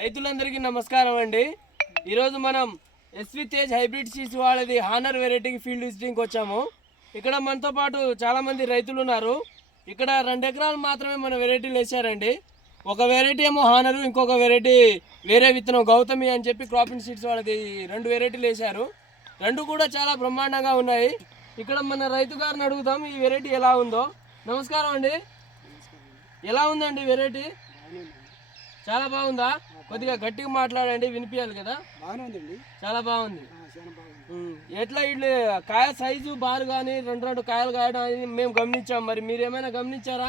రైతులందరికీ నమస్కారం అండి. ఈరోజు మనం ఎస్వి తేజ్ హైబ్రిడ్ సీడ్స్ వాళ్ళది హానర్ వెరైటీకి ఫీల్డ్ విజిటింగ్కి వచ్చాము. ఇక్కడ మనతో పాటు చాలామంది రైతులు ఉన్నారు. ఇక్కడ రెండు ఎకరాలు మాత్రమే మన వెరైటీలు వేసారండి. ఒక వెరైటీ ఏమో హానర్ ఇంకొక వెరైటీ వేరే విత్తనం గౌతమి అని చెప్పి క్రాపింగ్ సీడ్స్ వాళ్ళది రెండు వెరైటీలు వేశారు. రెండు కూడా చాలా బ్రహ్మాండంగా ఉన్నాయి. ఇక్కడ మన రైతు గారిని అడుగుదాం ఈ వెరైటీ ఎలా ఉందో. నమస్కారం అండి. ఎలా ఉందండి వెరైటీ? చాలా బాగుందా? కొద్దిగా గట్టిగా మాట్లాడండి వినిపించాలి కదా? బాగానే ఉందండి. చాలా బాగుంది. ఆ, చాలా బాగుంది. ఉమ్, ఎట్లా ఇట్లా కాయ సైజు బారు కానీ రెండు రెండు కాయలు కాయడం అనేది మేము గమనించాం. మరి మీరు ఏమైనా గమనించారా.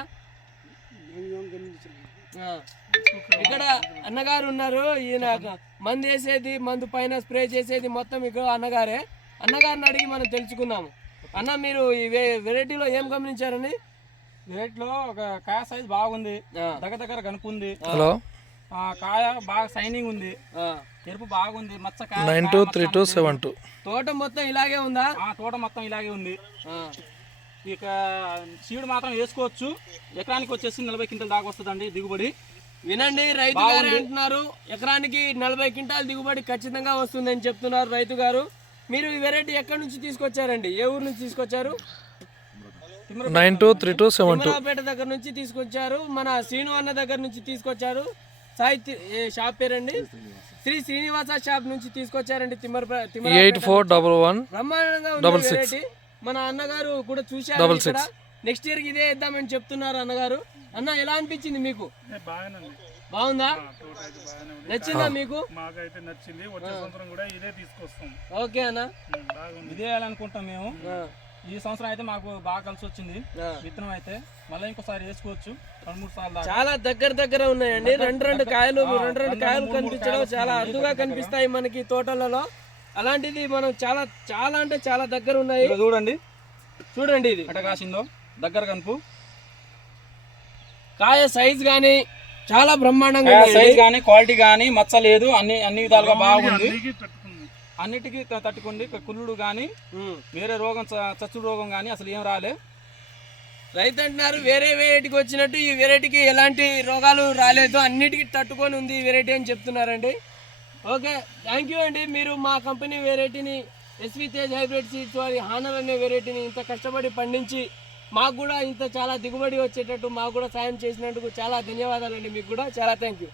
ఇక్కడ అన్నగారు ఉన్నారు. ఈయన మందు వేసేది మందు పైన స్ప్రే చేసేది మొత్తం ఇక్కడ అన్నగారే. అన్నగారిని అడిగి మనం తెలుసుకుందాము. అన్న మీరు ఈ వె- వెరైటీలో ఏం గమనించారని? వెరైటీలో ఒక కాయ సైజ్ బాగుంది. దగ్గర దగ్గర కనుపు ఉంది హలో. కాయ బాగా సైనింగ్ ఉంది. ఆ. ఎరుపు బాగుంది మచ్చ కాయ nine two three two. Seven two. తోట మొత్తం ఇలాగే ఉందా? ఆ తోట మొత్తం ఇలాగే ఉంది. ఇక సీడ్ మాత్రం వేసుకోవచ్చు. ఎకరానికి వచ్చేసి నలభై క్వింటల్ దాకా వస్తుందండి దిగుబడి. వినండి రైతు గారు అంటున్నారు. ఎకరానికి నలభై క్వింటాల్ దిగుబడి ఖచ్చితంగా వస్తుందని చెప్తున్నారు రైతు గారు. మీరు ఈ వెరైటీ ఎక్కడి నుంచి తీసుకొచ్చారండి? ఏ ఊరు నుంచి తీసుకొచ్చారు? Nine two three two seven two. దగ్గర నుంచి తీసుకొచ్చారు. మన శ్రీను అన్న దగ్గర నుంచి తీసుకొచ్చారు. సాహిత్య షాప్ పేరండి? శ్రీ శ్రీనివాస షాప్ నుంచి తీసుకొచ్చారండి తిమ్మర ఎయిట్ ఫోర్ డబల్ వన్ బ్రహ్మాండంగా six. వెరైటీ మన అన్నగారు కూడా చూశారు Double ఇక్కడ. నెక్స్ట్ ఇయర్కి ఇదే ఇద్దామని చెప్తున్నారు అన్నగారు. అన్న ఎలా అనిపించింది మీకు? బాగుందా? నచ్చిందా మీకు? మాకైతే నచ్చింది. వచ్చే సంవత్సరం కూడా ఇదే తీసుకొస్తాం. ఓకే అన్న. బాగుంది. ఇదే వేయాలనుకుంటాం మేము. ఈ సంవత్సరం అయితే మాకు బాగా కలిసి వచ్చింది. విత్తనం అయితే మళ్ళీ ఇంకోసారి వేసుకోవచ్చు. రెండు మూడు సార్లు చాలా దగ్గర దగ్గర ఉన్నాయండి. రెండు రెండు కాయలు రెండు రెండు కాయలు కనిపించడం చాలా అరుదుగా కనిపిస్తాయి మనకి తోటలలో. అలాంటిది మనం చాలా చాలా అంటే చాలా దగ్గర ఉన్నాయి. చూడండి. చూడండి ఇది. ఎట కాసిందో? దగ్గర కనుపు. కాయ సైజ్ గానీ చాలా బ్రహ్మాండంగా. సైజ్ కానీ క్వాలిటీ కానీ మచ్చ లేదు అన్ని అన్ని విధాలుగా బాగుంది అన్నిటికీ తట్టుకుంది. తట్టుకోండి కుళ్ళుడు కానీ. వేరే రోగం చ- చచ్చుడు రోగం కానీ అసలు ఏం రాలే. రైతు అంటున్నారు వేరే వెరైటీకి వచ్చినట్టు ఈ వెరైటీకి ఎలాంటి రోగాలు రాలేదు. అన్నిటికీ తట్టుకొని ఉంది ఈ వెరైటీ అని చెప్తున్నారండి. ఓకే థ్యాంక్ యూ అండి. మీరు మా company వెరైటీని S V Tej hybrid seeds వారి హానర్ అనే వెరైటీని ఇంత కష్టపడి పండించి మాకు కూడా ఇంత చాలా దిగుబడి వచ్చేటట్టు మాకు కూడా సాయం చేసినందుకు చాలా ధన్యవాదాలండి. మీకు కూడా చాలా థ్యాంక్ యూ